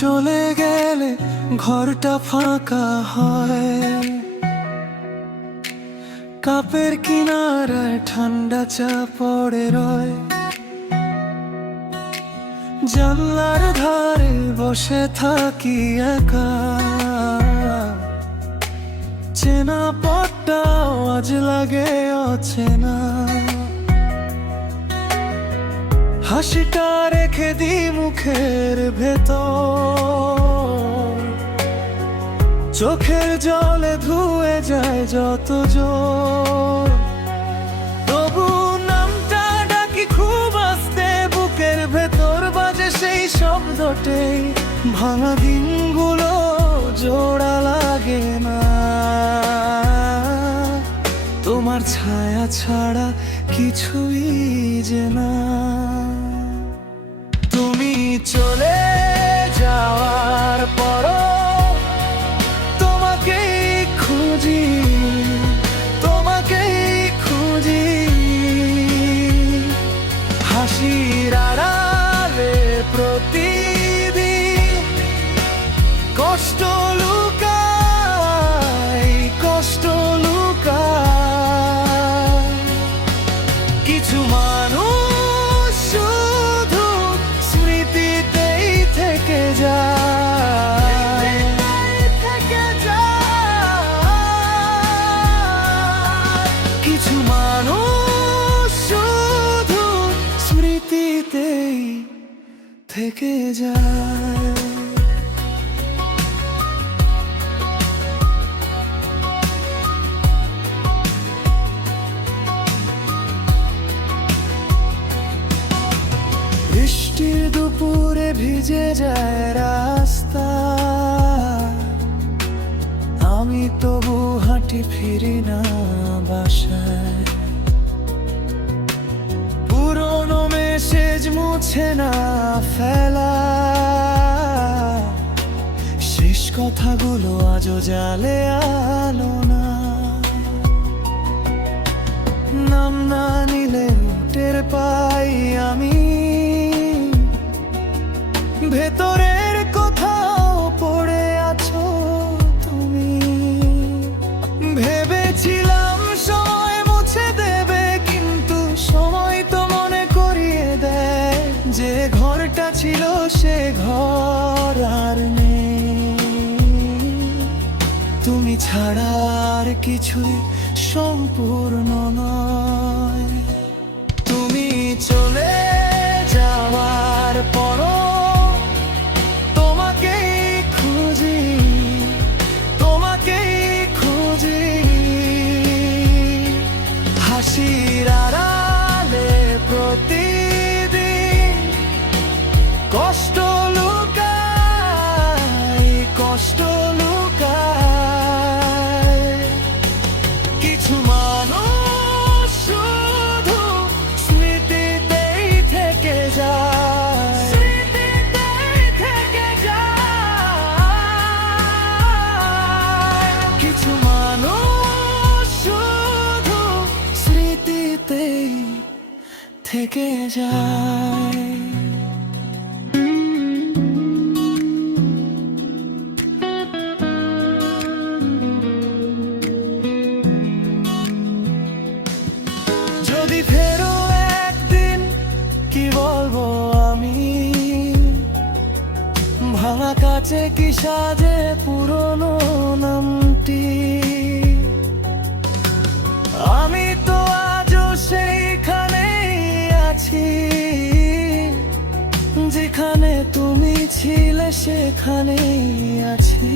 চলে গেলে ঘরটা ফাঁকা হয়, কাপের কিনারায় ঠান্ডা চা পড়ে রয়। জানলার ধারে বসে থাকি একা, চেনা পথটাও আজ লাগে অচেনা। হাসিটা রেখে দি মুখের ভেতর, চোখের জলে ধুয়ে যায় যত জোর। তবু নামটা ডাকি খুব আস্তে, বুকের ভেতর বাজে সেই শব্দটাই। ভাঙা দিনগুলো জোড়া লাগে না, তোমার ছায়া ছাড়া কিছুই যে না। তুমি চলে যাওয়ার পরও তোমাকেই খুঁজি, তোমাকেই খুঁজি। হাসির আড়ালে প্রতিদিন কষ্ট লুকাই, কষ্ট লুকাই। কিছু মানুষ শুধু স্মৃতিতেই থেকে যায়, থেকে যায়। কিছু মানুষ শুধু স্মৃতিতেই থেকে যায়। বৃষ্টির দুপুরে ভিজে যায় রাস্তা, আমি তবু হাঁটি ফিরি না বাসায়। পুরনো মেসেজ মুছে না ফেলা, শেষ কথাগুলো আজও জালে আলো না। নাম না নিলে টের পাই আমি, ভেতরের কোথাও পড়ে আছো তুমি। ভেবেছিলাম সময় মুছে দেবে, কিন্তু সময় তো মনে করিয়ে দেয় যে ঘরটা ছিল সে ঘর আর নেই। তুমি ছাড়া আর কিছুই সম্পূর্ণ নয়। তুমি চলে যাওয়ার পরও হাসির আড়ালে প্রতিদিন কষ্ট লুকাই, কষ্ট লুকাই। কিছু মানুষ শুধু স্মৃতিতেই থেকে যায়, স্মৃতিতেই থেকে যায়। কিছু মানুষ শুধু স্মৃতিতেই থেকে যায়। যদি ফেরো একদিন কি বলবো আমি, ভাঙা কাছে কি সাজে পুরনো নামটি। আমি তো আজও সেইখানেই আছি, যেখানে তুমি ছিলে সেখানেই আছি।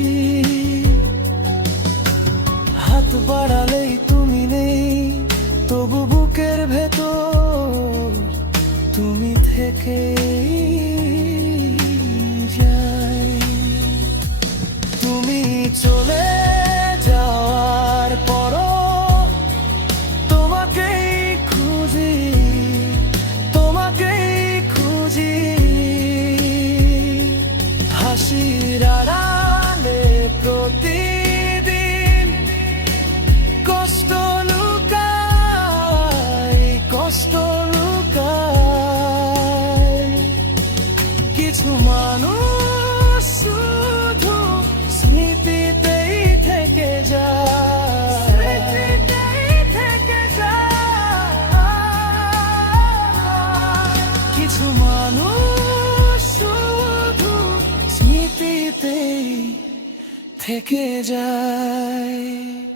হাত বাড়ালেই তুমি নেই, তবু বুকের ভেতর তুমি থেকে যাই। তুমি চলে যাওয়ার পরও তোমাকেই খুঁজি, তোমাকেই খুঁজি। হাসির আড়ালে প্রতিদিন কষ্ট লুকাই, কষ্ট লুকাই। কিছু মানুষ স্মৃতিতেই থেকে যায়।